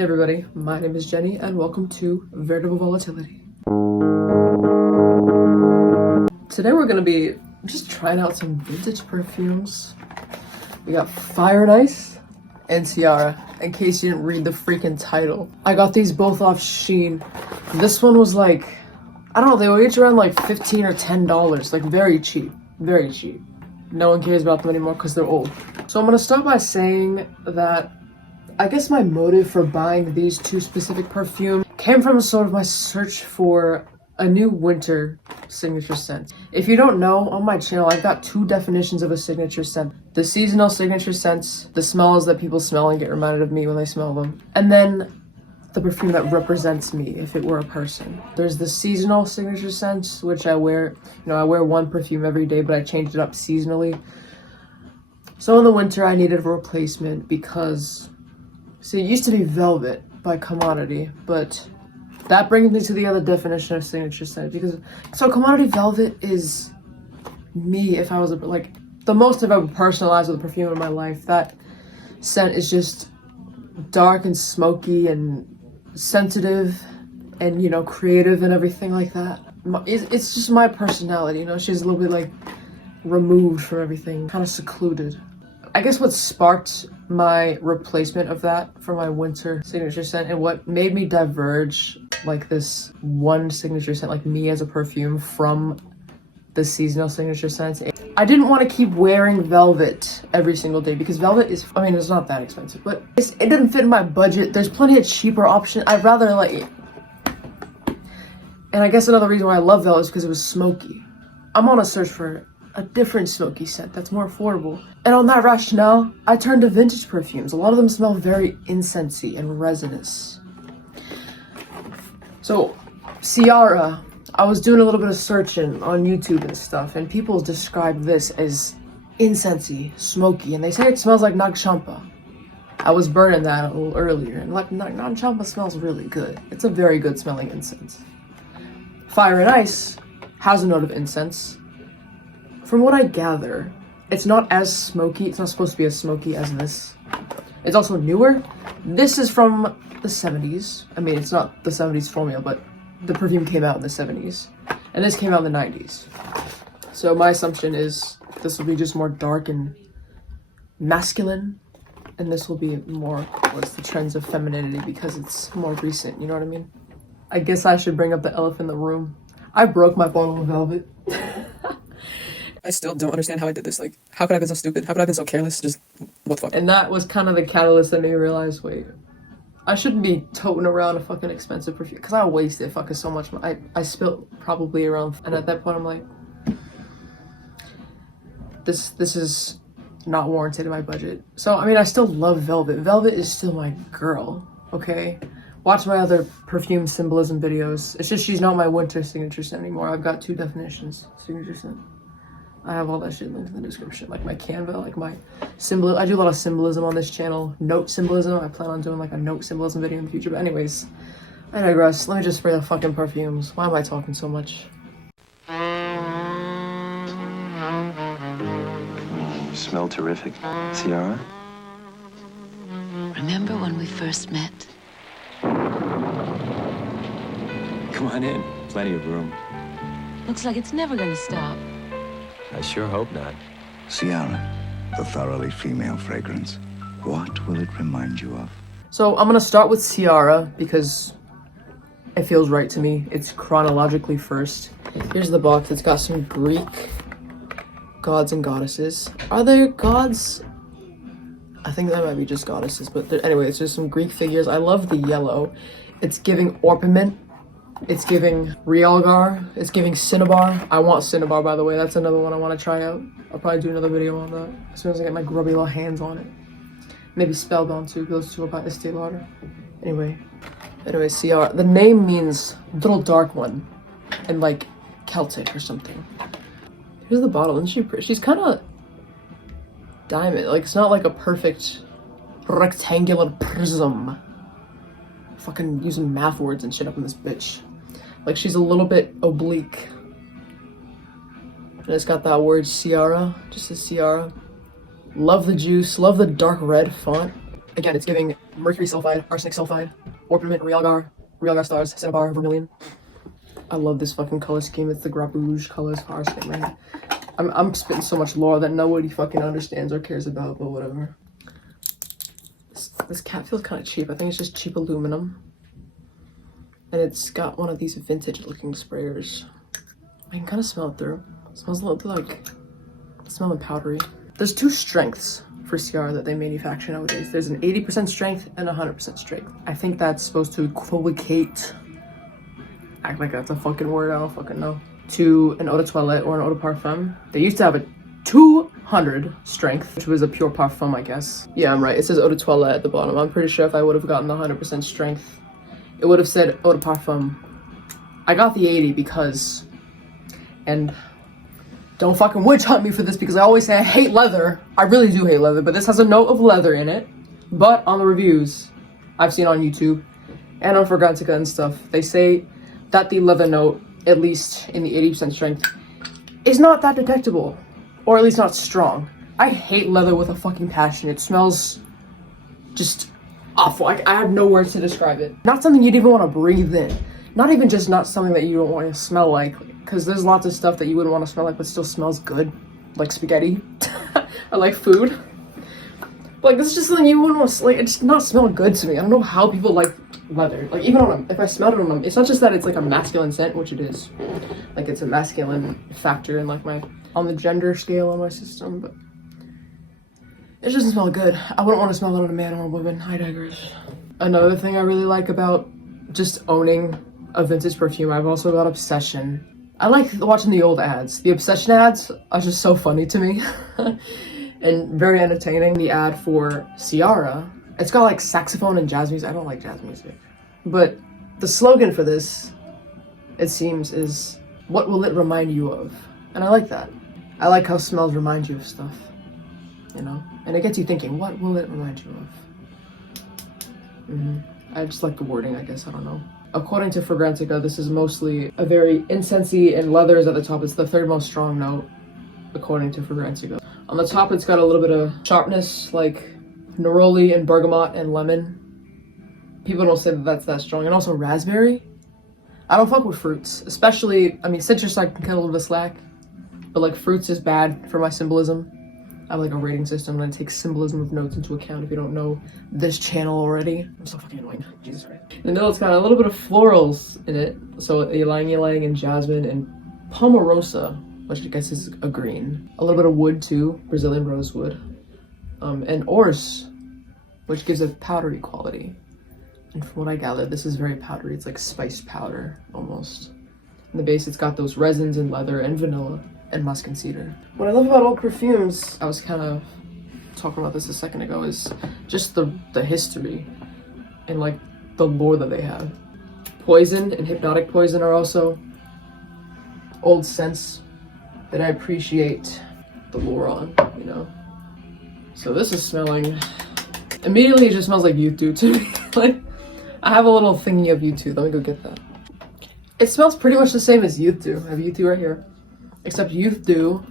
Hey everybody, my name is Jenny and welcome to Veritable Volatility. Today we're gonna be just trying out some vintage perfumes. We got Fire and Ice and Ciara, in case you didn't read the freaking title. I got these both off Shein. This one was like, I don't know, they were each around like $15 or $10, like very cheap, very cheap. No one cares about them anymore because they're old. So I'm gonna start by saying that I guess my motive for buying these two specific perfumes came from sort of my search for a new winter signature scent. If you don't know, on my channel, I've got two definitions of a signature scent. The seasonal signature scents, the smells that people smell and get reminded of me when they smell them. And then the perfume that represents me if it were a person. There's the seasonal signature scents, which I wear, I wear one perfume every day, but I changed it up seasonally. So in the winter, I needed a replacement because, see, it used to be Velvet by Commodity, but that brings me to the other definition of signature scent so Commodity Velvet is me if I was like the most I've ever personalized with a perfume in my life. That scent is just dark and smoky and sensitive and creative and everything like that. It's just my personality, she's a little bit like removed from everything, kind of secluded. I guess what sparked my replacement of that for my winter signature scent and what made me diverge like this one signature scent, like me as a perfume, from the seasonal signature scents. I didn't want to keep wearing Velvet every single day because Velvet is, it's not that expensive, but it didn't fit in my budget. There's plenty of cheaper options. I'd rather like, and I guess another reason why I love Velvet is because it was smoky. I'm on a search for a different smoky scent that's more affordable. And on that rationale, I turned to vintage perfumes. A lot of them smell very incensey and resinous. So, Ciara, I was doing a little bit of searching on YouTube and stuff, and people describe this as incensey, smoky, and they say it smells like Nag Champa. I was burning that a little earlier, and like Nag Champa smells really good. It's a very good smelling incense. Fire and Ice has a note of incense. From what I gather, it's not as smoky. It's not supposed to be as smoky as this. It's also newer. This is from the 70s. It's not the 70s formula, but the perfume came out in the 70s. And this came out in the 90s. So my assumption is this will be just more dark and masculine. And this will be more towards the trends of femininity because it's more recent, you know what I mean? I guess I should bring up the elephant in the room. I broke my bottle of Velvet. I still don't understand how I did this. Like, how could I have been so stupid? How could I have been so careless? Just, what the fuck? And that was kind of the catalyst that made me realize, wait, I shouldn't be toting around a fucking expensive perfume because I wasted fucking so much. I spilled probably around, and at that point I'm like, this is not warranted in my budget. So, I still love Velvet. Velvet is still my girl, okay? Watch my other perfume symbolism videos. It's just she's not my winter signature scent anymore. I've got two definitions, signature scent. I have all that shit linked in the description, like my Canva, like my symbol. I do a lot of symbolism on this channel, note symbolism. I plan on doing like a note symbolism video in the future. But anyways, I digress. Let me just spray the fucking perfumes. Why am I talking so much? You smell terrific, Ciara. Remember when we first met? Come on in. Plenty of room. Looks like it's never gonna stop. I sure hope not. Ciara, the thoroughly female fragrance. What will it remind you of? So I'm gonna start with Ciara because it feels right to me. It's chronologically first. Here's the box. It's got some Greek gods and goddesses. Are there gods? I think that might be just goddesses, but anyway, it's just some Greek figures. I love the yellow. It's giving orpiment. It's giving realgar. It's giving cinnabar. I want cinnabar, by the way. That's another one I want to try out. I'll probably do another video on that as soon as I get my grubby little hands on it. Maybe Spellbound too. Those two are by Estee Lauder. Anyway, Ciara. The name means little dark one, and like Celtic or something. Here's the bottle. Isn't she pretty? She's kind of diamond. Like, it's not like a perfect rectangular prism. Fucking using math words and shit up in this bitch. Like, she's a little bit oblique. And it's got that word Ciara, just says Ciara. Love the juice, love the dark red font. Again, it's giving mercury sulfide, arsenic sulfide, orpiment, realgar stars, cinnabar, vermilion. I love this fucking color scheme. It's the Grapouge colors for arsenic, man. I'm spitting so much lore that nobody fucking understands or cares about, but whatever. This cap feels kind of cheap. I think it's just cheap aluminum. And it's got one of these vintage looking sprayers. I can kind of smell it through. It smells a little bit like smelling powdery. There's two strengths for Ciara that they manufacture nowadays. There's an 80% strength and 100% strength. I think that's supposed to equivocate, act like that's a fucking word, I don't fucking know, to an eau de toilette or an eau de parfum. They used to have a 200 strength, which was a pure parfum, I guess. Yeah, I'm right. It says eau de toilette at the bottom. I'm pretty sure if I would have gotten the 100% strength, it would have said eau de parfum. I got the 80 because, and don't fucking witch hunt me for this because I always say I hate leather. I really do hate leather, but this has a note of leather in it. But on the reviews I've seen on YouTube and on Fragrantica and stuff, they say that the leather note, at least in the 80% strength, is not that detectable, or at least not strong. I hate leather with a fucking passion. It smells just awful. I have no words to describe it. Not something you'd even want to breathe in. Not even just not something that you don't want to smell like, because there's lots of stuff that you wouldn't want to smell like but still smells good, like spaghetti. I like food. But like, this is just something you wouldn't want to, like, it's not smell good to me. I don't know how people like leather. Like, even on if I smelled it on them, it's not just that it's like a masculine scent, which it is. Like, it's a masculine factor in like on the gender scale on my system, but it doesn't smell good. I wouldn't want to smell it on a man or a woman. I digress. Another thing I really like about just owning a vintage perfume, I've also got Obsession. I like watching the old ads. The Obsession ads are just so funny to me and very entertaining. The ad for Ciara, it's got like saxophone and jazz music. I don't like jazz music, but the slogan for this, it seems, is "What will it remind you of?" And I like that. I like how smells remind you of stuff, you know, and it gets you thinking, what will it remind you of? I just like the wording, I guess. I don't know. According to Fragrantica, this is mostly a very incensey, and leather is at the top. It's the third most strong note, according to Fragrantica. On the top, it's got a little bit of sharpness, like neroli and bergamot and lemon. People don't say that that's that strong. And also raspberry. I don't fuck with fruits, especially, I mean, citrus I can cut a little bit of slack, but like fruits is bad for my symbolism. I have like a rating system and I take symbolism of notes into account. If you don't know this channel already, I'm so fucking annoying. Jesus Christ. In the middle, it's got a little bit of florals in it. So ylang-ylang and jasmine and pomarosa, which I guess is a green. A little bit of wood too, Brazilian rosewood. And orris, which gives it powdery quality. And from what I gathered, this is very powdery. It's like spiced powder almost. In the base, it's got those resins and leather and vanilla and musk and cedar. What I love about old perfumes, I was kind of talking about this a second ago, is just the history and like the lore that they have. Poison and hypnotic poison are also old scents that I appreciate the lore on, you know? So this is smelling, immediately it just smells like Youth Dew to me. Like, I have a little thingy of Youth Dew. Let me go get that. It smells pretty much the same as Youth Dew. I have Youth Dew right here. Except Youth Dew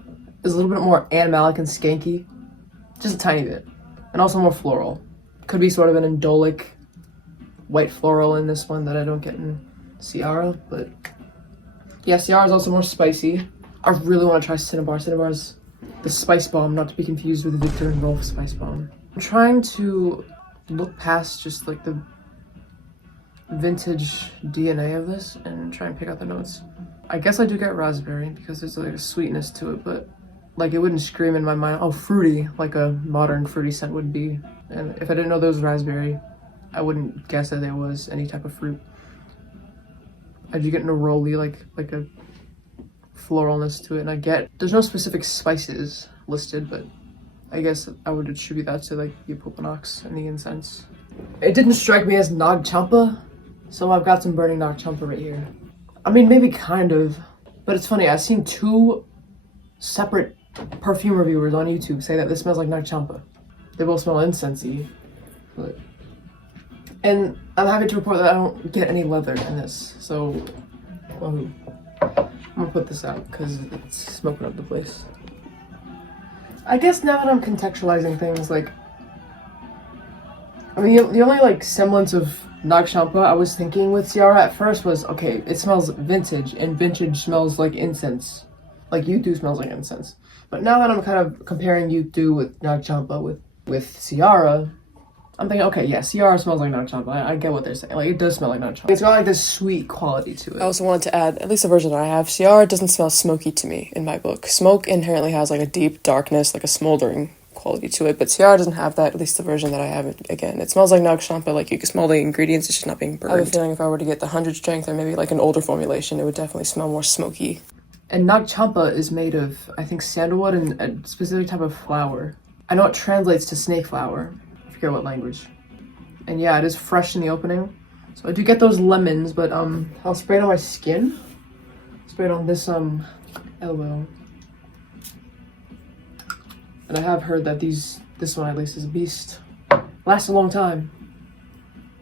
is a little bit more animalic and skanky. Just a tiny bit. And also more floral. Could be sort of an indolic white floral in this one that I don't get in Ciara. But yeah, Ciara is also more spicy. I really want to try Cinnabar. Cinnabar's the spice bomb, not to be confused with the Victor and Rolf spice bomb. I'm trying to look past just like the vintage DNA of this and try and pick out the notes. I guess I do get raspberry because there's like a sweetness to it, but like it wouldn't scream in my mind, oh, fruity, like a modern fruity scent would be. And if I didn't know there was raspberry, I wouldn't guess that there was any type of fruit. I do get neroli, like a floralness to it, and I get, there's no specific spices listed, but I guess I would attribute that to like the Opopanax and the incense. It didn't strike me as Nag Champa, so I've got some burning Nag Champa right here. I mean, maybe kind of, but it's funny, I've seen two separate perfume reviewers on YouTube say that this smells like Nag Champa. They both smell incensey, but... And I'm happy to report that I don't get any leather in this, so I'm gonna put this out because it's smoking up the place. I guess now that I'm contextualizing things, like, I mean, the only like semblance of Nag Champa I was thinking with Ciara at first was, okay, it smells vintage, and vintage smells like incense. Like Youth smells like incense. But now that I'm kind of comparing Youth with Nag Champa with Ciara, I'm thinking, okay, yeah, Ciara smells like Nag Champa. I get what they're saying. Like, it does smell like Nag Champa. It's got like this sweet quality to it. I also wanted to add, at least the version that I have, Ciara doesn't smell smoky to me in my book. Smoke inherently has like a deep darkness, like a smoldering quality to it, but Ciara doesn't have that, at least the version that I have. Again, it smells like Nag Champa, like you can smell the ingredients, it's just not being burned. I have a feeling if I were to get the 100 strength or maybe like an older formulation, it would definitely smell more smoky. And Nag Champa is made of, I think, sandalwood and a specific type of flower. I know it translates to snake flower. I forget what language. And yeah, it is fresh in the opening. So I do get those lemons, but I'll spray it on my skin. Spray it on this elbow. And I have heard that this one at least is a beast. Lasts a long time.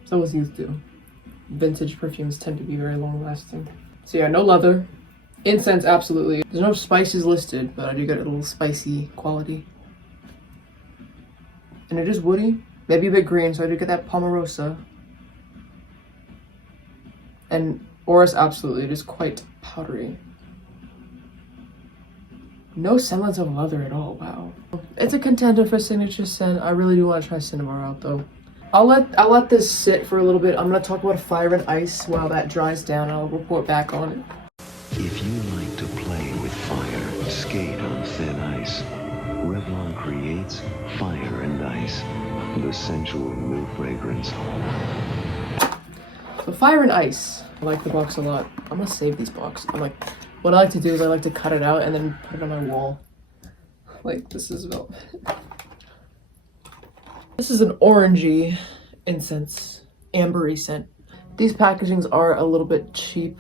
So does Youth do. Vintage perfumes tend to be very long lasting. So yeah, no leather. Incense, absolutely. There's no spices listed, but I do get a little spicy quality. And it is woody. Maybe a bit green, so I do get that Pomarosa. And Orris, absolutely, it is quite powdery. No semblance of leather at all, wow. It's a contender for signature scent. I really do want to try Cinnabar out though. I'll let this sit for a little bit. I'm gonna talk about Fire and Ice while that dries down. I'll report back on it. If you like to play with fire, skate on thin ice, Revlon creates Fire and Ice, the sensual new fragrance. So Fire and Ice, I like the box a lot. I'm gonna save these boxes. What I like to do is I like to cut it out and then put it on my wall. Like, this is about... This is an orangey incense, ambery scent. These packagings are a little bit cheap.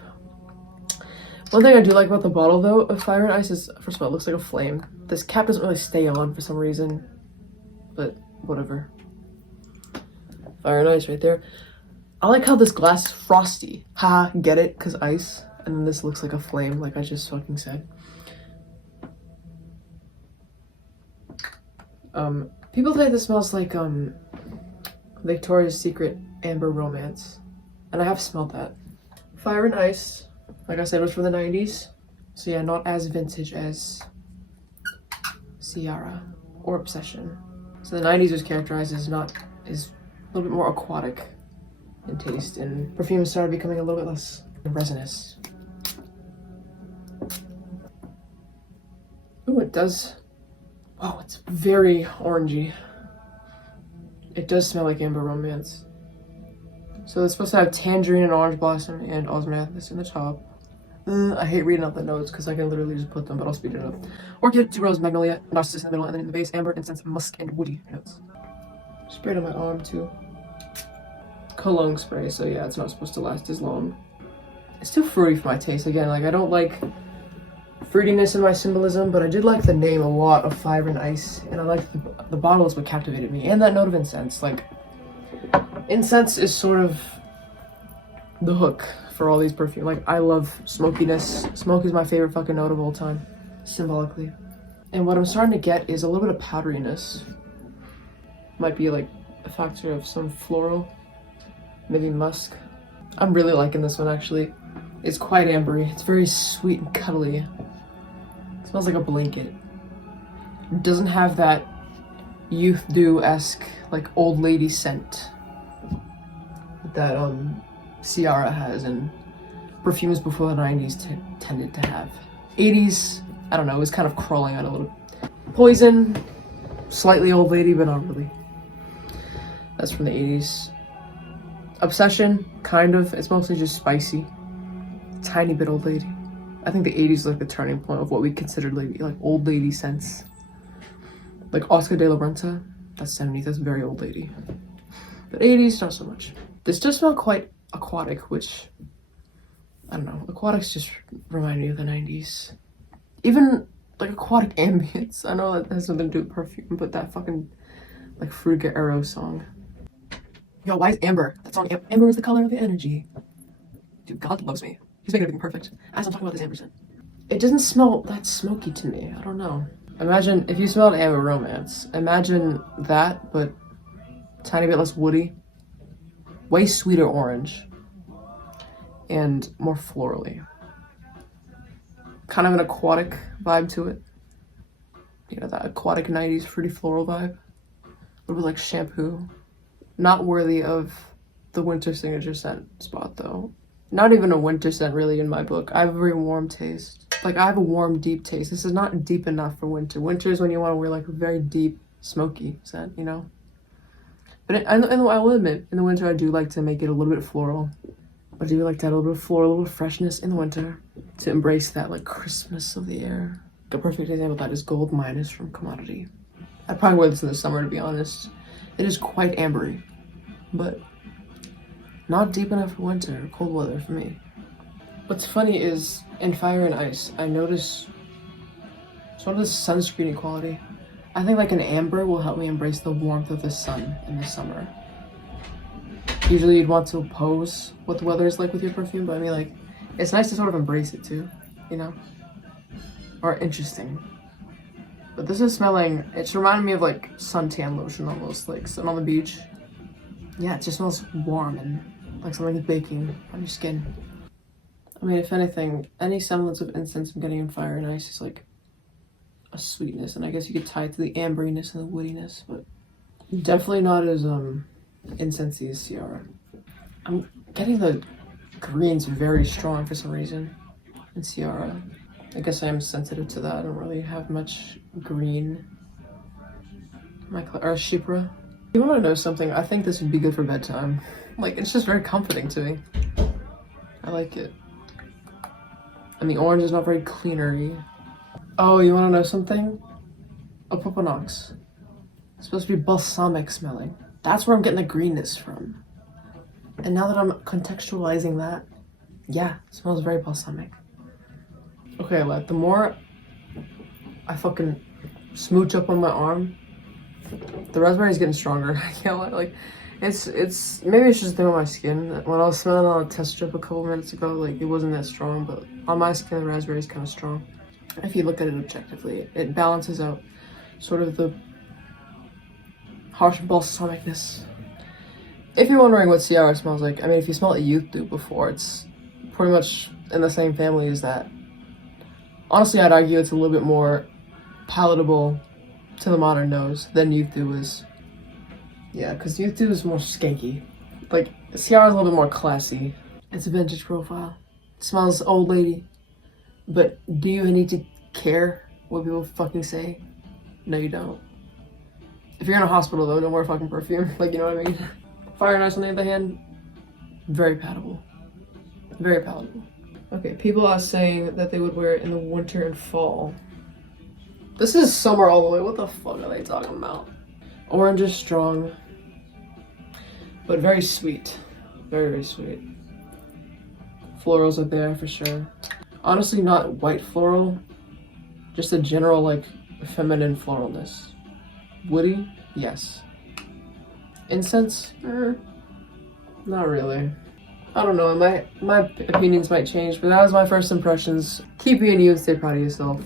One thing I do like about the bottle though of Fire and Ice is, first of all, it looks like a flame. This cap doesn't really stay on for some reason, but whatever. Fire and Ice right there. I like how this glass is frosty. Ha, get it? Cause ice. And then this looks like a flame, like I just fucking said. People say this smells like Victoria's Secret Amber Romance, and I have smelled that. Fire and Ice, like I said, was from the 90s, so yeah, not as vintage as Ciara or Obsession. So the 90s was characterized as a little bit more aquatic in taste, and perfumes started becoming a little bit less resinous. Ooh, it does. Wow, it's very orangey. It does smell like Amber Romance. So it's supposed to have tangerine and orange blossom and osmanthus in the top. I hate reading out the notes because I can literally just put them, but I'll speed it up. Orchid, tuberose, magnolia, narcissus in the middle, and then in the base, amber, incense, musk, and woody notes. Sprayed on my arm too. Cologne spray, so yeah, it's not supposed to last as long. It's too fruity for my taste. Again, like I don't like fruitiness in my symbolism, but I did like the name a lot of Fire and Ice, and I liked the bottle is what captivated me, and that note of incense. Like, incense is sort of the hook for all these perfumes. Like, I love smokiness. Smoke is my favorite fucking note of all time, symbolically. And what I'm starting to get is a little bit of powderiness. Might be like a factor of some floral, maybe musk. I'm really liking this one actually. It's quite ambery. It's very sweet and cuddly. It smells like a blanket. It doesn't have that Youth esque like old lady scent that Ciara has and perfumes before the 90s tended to have. 80s, I don't know, it was kind of crawling out a little. Poison, slightly old lady, but not really. That's from the 80s. Obsession, kind of. It's mostly just spicy. Tiny bit old lady. I think the 80s is like the turning point of what we considered like old lady scents. Like Oscar de la Renta, that's 70s, that's very old lady. But 80s, not so much. This does smell quite aquatic, which, I don't know, aquatics just remind me of the 90s. Even like aquatic ambience. I know that has nothing to do with perfume, but that fucking like Fruga Arrow song. Yo, why is Amber? That song, Amber is the color of the energy. Dude, God loves me. He's making everything perfect. As I'm talking about this amber scent. It doesn't smell that smoky to me. I don't know. Imagine if you smelled Amber Romance. Imagine that, but tiny bit less woody, way sweeter orange, and more florally. Kind of an aquatic vibe to it. You know, that aquatic 90s fruity floral vibe. A little bit like shampoo. Not worthy of the winter signature scent spot though. Not even a winter scent really in my book. I have a very warm taste. Like I have a warm, deep taste. This is not deep enough for winter. Winter is when you want to wear like a very deep, smoky scent, you know? But I will admit, in the winter I do like to make it a little bit floral. I do like to add a little bit of floral, a little bit of freshness in the winter to embrace that like crispness of the air. A perfect example of that is Gold Minus from Commodity. I'd probably wear this in the summer to be honest. It is quite ambery, but not deep enough for winter or cold weather for me. What's funny is in Fire and Ice, I notice sort of the sunscreen quality. I think like an amber will help me embrace the warmth of the sun in the summer. Usually you'd want to oppose what the weather is like with your perfume, but I mean like, it's nice to sort of embrace it too, you know? Or interesting. But this is smelling, it's reminding me of like suntan lotion almost, like sitting on the beach. Yeah, it just smells warm and like something is baking on your skin. I mean, if anything, any semblance of incense I'm getting in Fire and Ice is like a sweetness, and I guess you could tie it to the amberiness and the woodiness, but definitely not as incensey as Ciara. I'm getting the greens very strong for some reason in Ciara. I guess I am sensitive to that. I don't really have much green. Or Chypre. You want to know something? I think this would be good for bedtime. Like, it's just very comforting to me. I like it. And the orange is not very cleanery. Oh, you want to know something? A Proponox. It's supposed to be balsamic smelling. That's where I'm getting the greenness from. And now that I'm contextualizing that, yeah, it smells very balsamic. Okay, like the more I fucking smooch up on my arm, the raspberry is getting stronger. I can't lie, like it's maybe it's just the thing on my skin. When I was smelling on a test strip a couple minutes ago, like it wasn't that strong, but on my skin the raspberry is kind of strong. If you look at it objectively, it balances out sort of the harsh balsamicness. If you're wondering what Ciara smells like, I mean, if you smelled a Youth Dew before, it's pretty much in the same family as that. Honestly, I'd argue it's a little bit more palatable to the modern nose than Youth Dew is. Yeah, because Youth Dew is more skanky. Like, Ciara's a little bit more classy. It's a vintage profile. It smells old lady. But do you need to care what people fucking say? No, you don't. If you're in a hospital though, don't wear fucking perfume. Like, you know what I mean? Fire and Ice on the other hand, very palatable. Very palatable. Okay, people are saying that they would wear it in the winter and fall. This is summer all the way. What the fuck are they talking about? Orange is strong, but very sweet. Very, very sweet. Florals are there for sure. Honestly, not white floral, just a general like feminine floralness. Woody, yes. Incense, not really. I don't know, my opinions might change, but that was my first impressions. Keep being you and stay proud of yourself.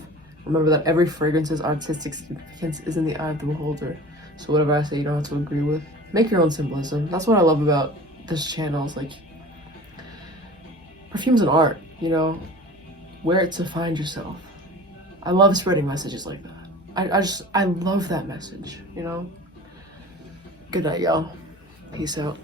Remember that every fragrance's artistic significance is in the eye of the beholder. So whatever I say, you don't have to agree with. Make your own symbolism. That's what I love about this channel. It's like, perfume's an art, you know? Wear it to find yourself. I love spreading messages like that. I love that message, you know? Good night, y'all. Peace out.